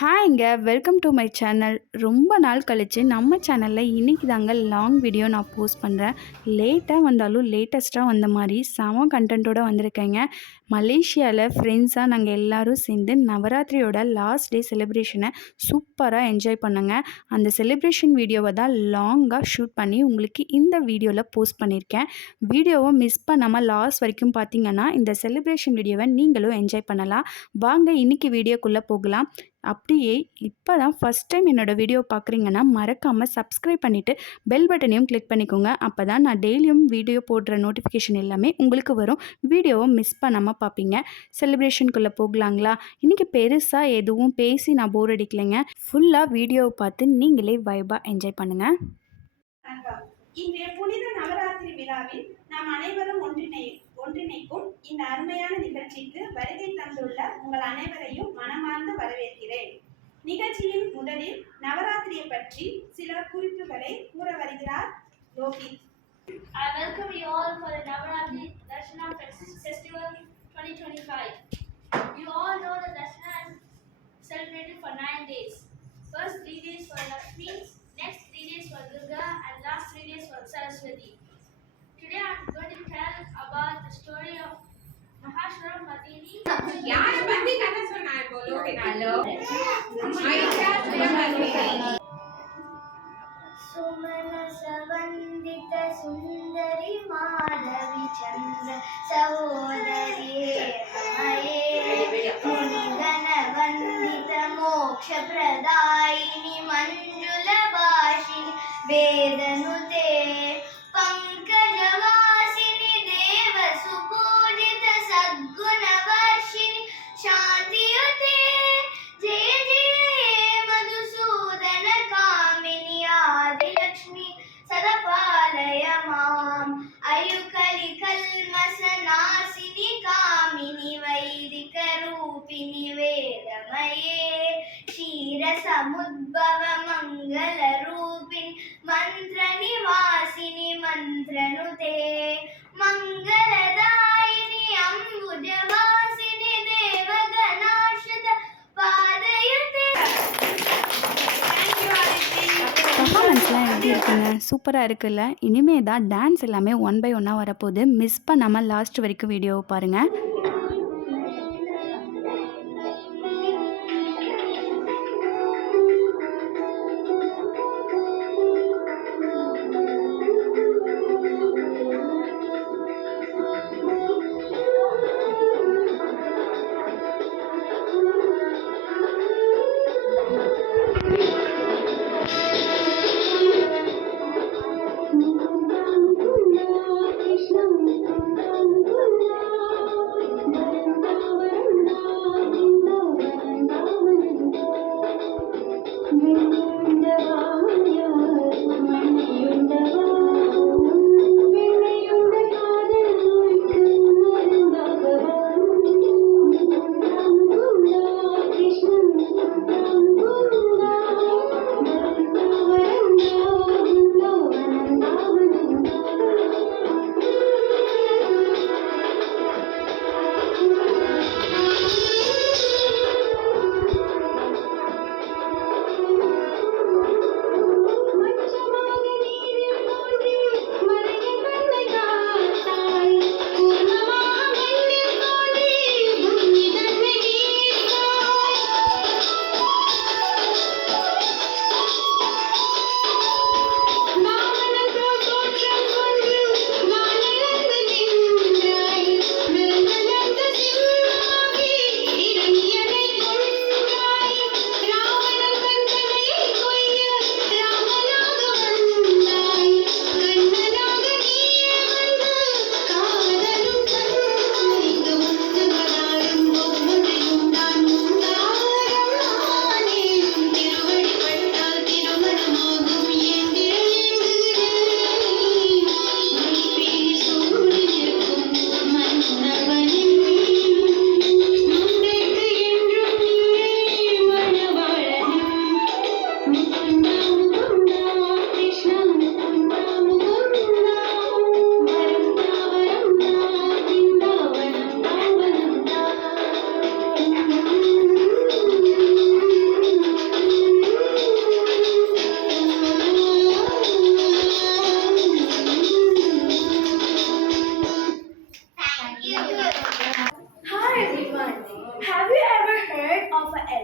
ஹாய்ங்க, welcome to my channel. ரொம்ப நாள் கழிச்சு நம்ம சேனலில் இன்றைக்கி தாங்க லாங் வீடியோ நான் போஸ்ட் பண்ணுறேன். லேட்டாக வந்தாலும் லேட்டஸ்ட்டாக வந்த மாதிரி செம கண்டென்ட்டோடு வந்திருக்கேங்க. மலேசியாவில் ஃப்ரெண்ட்ஸாக நாங்கள் எல்லோரும் சேர்ந்து நவராத்திரியோட லாஸ்ட் டே செலிப்ரேஷனை சூப்பராக என்ஜாய் பண்ணோங்க. அந்த செலிப்ரேஷன் வீடியோவை தான் லாங்காக ஷூட் பண்ணி உங்களுக்கு இந்த வீடியோவில் போஸ்ட் பண்ணியிருக்கேன். வீடியோவை மிஸ் பண்ணாமல் லாஸ்ட் வரைக்கும் பார்த்தீங்கன்னா இந்த செலிப்ரேஷன் வீடியோவை நீங்களும் என்ஜாய் பண்ணலாம். வாங்க இன்றைக்கி வீடியோக்குள்ளே போகலாம். அப்படியே இப்போ தான் ஃபஸ்ட் டைம் என்னோடய வீடியோ பார்க்குறீங்கன்னா மறக்காமல் சப்ஸ்கிரைப் பண்ணிவிட்டு பெல் பட்டனையும் கிளிக் பண்ணிக்கோங்க. அப்போ தான் நான் டெய்லியும் வீடியோ போடுற நோட்டிஃபிகேஷன் எல்லாமே உங்களுக்கு வரும். வீடியோவை மிஸ் பண்ணாமல் பார்ப்பீங்க. செலிப்ரேஷனுக்குள்ளே போகலாங்களா? இன்றைக்கி பெருசாக எதுவும் பேசி நான் போர் அடிக்கலைங்க. ஃபுல்லாக வீடியோவை பார்த்து நீங்களே வைபாக என்ஜாய் பண்ணுங்கள். இன்றைய புனித நவராத்திரி விழாவில் நாம் அனைவரும் ஒன்றிணைக்கும் இந்த அருமையான நிகழ்ச்சிக்கு வருகை தந்துள்ள உங்கள் அனைவரையும் மனமார்ந்து வரவேற்கிறேன். நிகழ்ச்சியின் முதலில் நவராத்திரியை பற்றி சில குறிப்புகளை கூற வருகிறார் Lohith. I welcome you all for the Navaratri Darshana Festival 2025. You all know that Darshana is celebrated for 9 days. First 3 days for Lakshmi, next 3 days for Durga, and last 3 days for Saraswati. Today I am going to tell about the story of Mahashwara Madini. யார பத்தி கதை சொன்னா இப்போ லோகினாலோ ஐயா சுயமர்மி सुमन सवंदित सुंदरी माधवी चंद्र सहोदरी मुनिगण वंदित मोक्ष प्रदायिनी मंजुल भाषिनी वेदनुते पंकजवासिनी देव सुपूजित सद्गुण वर्षिणी शांतियुते जय जय मधुसूदन कामिनी आदिलक्ष्मी सदपालय माम् अयुकलि कल्मषनाशिनि कामिनि वैदिक रूपिणि वेदमये क्षीरसमुद्भव मंगल रूपिणि मंत्र निवासिनि मंत्रनुते मंगलदायिनि अम्बुजवासिनि देवगणाश्रित पादयुते. பர்ஃபார்மன்ஸ்லாம் எப்படி இருக்குங்க? சூப்பராக இருக்குல்ல? இனிமே தான் டான்ஸ் எல்லாமே 1 by 1 வரப்போகுது. மிஸ் பண்ணாமல் லாஸ்ட் வரைக்கும் வீடியோவை பாருங்கள்.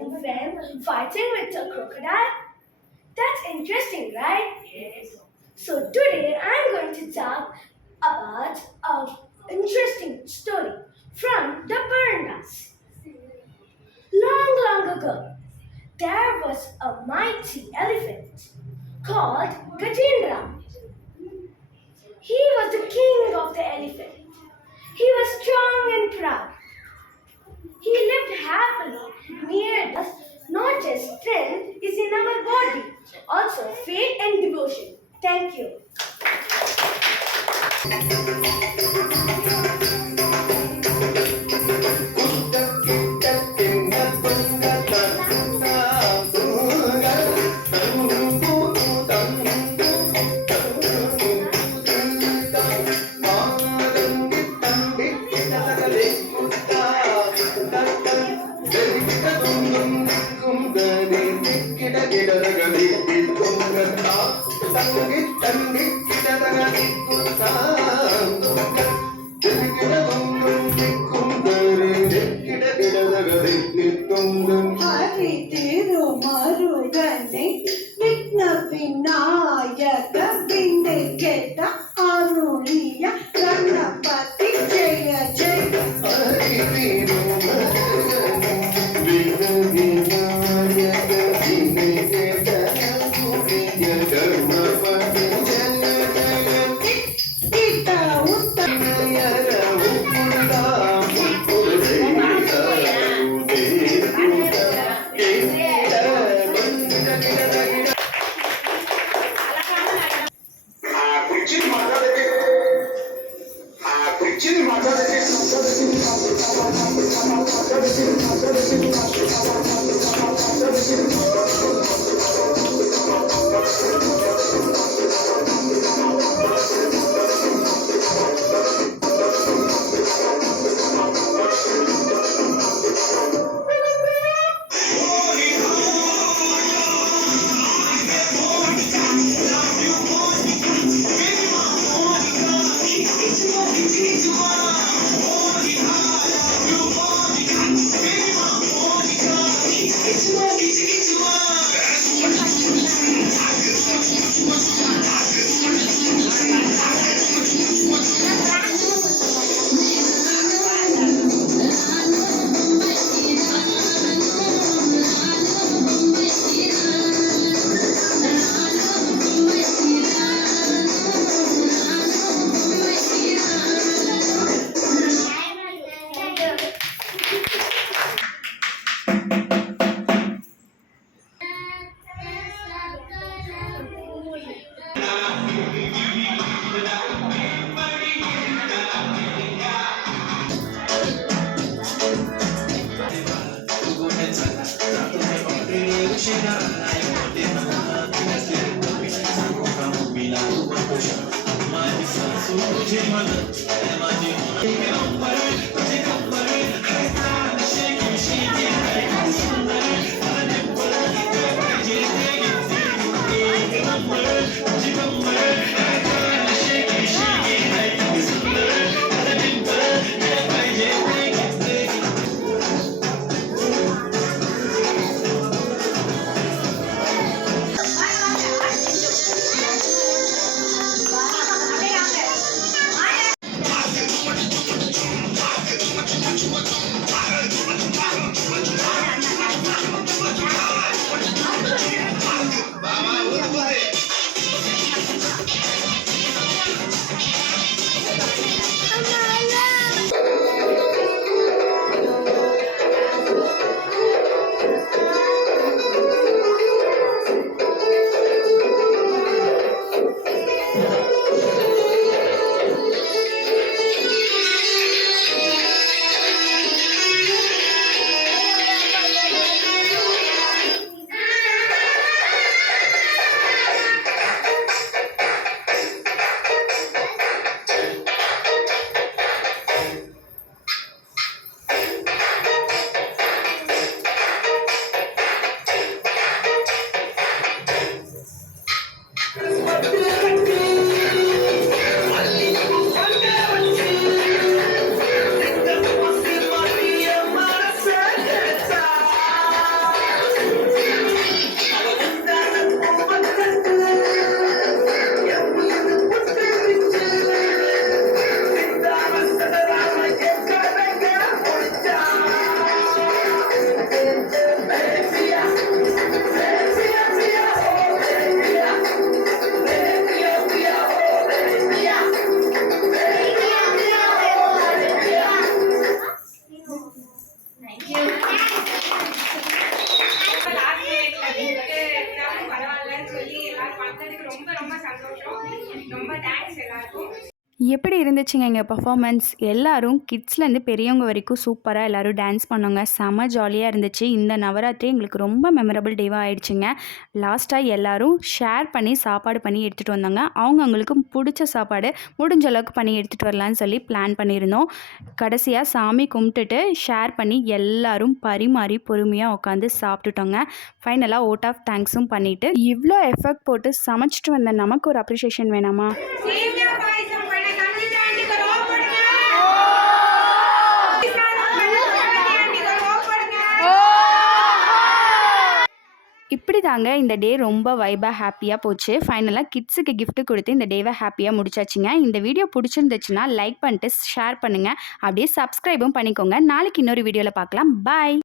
elephant fighting with a crocodile? That's interesting, right? Yes. So today I'm going to talk about an interesting story from the Parandas. Long, long ago, there was a mighty elephant called Gajendra. He was the king of the elephant. He was strong and proud. He lived happily near us. Not just strength is in our body, also faith and devotion. Thank you. Hari திருமருகனை விக்ன விநாயக வினை கேட்ட அருளிய கணபதி ஜெய ஜெய கீத ரொம்ப thanks எல்லாருக்கும். எப்படி இருந்துச்சுங்க எங்கள் performance? எல்லாரும் கிட்ஸ்லேருந்து பெரியவங்க வரைக்கும் சூப்பராக எல்லோரும் டான்ஸ் பண்ணோங்க. செம ஜாலியாக இருந்துச்சு. இந்த நவராத்திரி எங்களுக்கு ரொம்ப மெமரபிள் டேவாக ஆயிடுச்சுங்க. லாஸ்ட்டாக எல்லோரும் ஷேர் பண்ணி சாப்பாடு பண்ணி எடுத்துகிட்டு வந்தாங்க. அவங்களுக்கு பிடிச்ச சாப்பாடு முடிஞ்ச அளவுக்கு பண்ணி எடுத்துகிட்டு வரலான்னு சொல்லி பிளான் பண்ணியிருந்தோம். கடைசியாக சாமி கும்பிட்டுட்டு ஷேர் பண்ணி எல்லோரும் பரிமாறி பொறுமையாக உட்காந்து சாப்பிட்டுட்டோங்க. ஃபைனலாக ஓட் ஆஃப் தேங்க்ஸும் பண்ணிவிட்டு இவ்வளோ எஃபர்ட் போட்டு சமைச்சிட்டு வந்த நமக்கு ஒரு அப்ரிஷியேஷன் வேணாமா? சேமியா பாயசம் பண்ண கவிதா ஆண்டிக்கு ரோ பண்ணுங்க. இப்படி தாங்க இந்த டே ரொம்ப வைபாக ஹாப்பியாக போச்சு. ஃபைனலாக கிட்ஸுக்கு கிஃப்ட் கொடுத்து இந்த டேவை ஹாப்பியாக முடிச்சாச்சுங்க. இந்த வீடியோ பிடிச்சிருந்துச்சுன்னா லைக் பண்ணிட்டு ஷேர் பண்ணுங்கள். அப்படியே சப்ஸ்கிரைபும் பண்ணிக்கோங்க. நாளைக்கு இன்னொரு வீடியோவில் பார்க்கலாம். பாய்.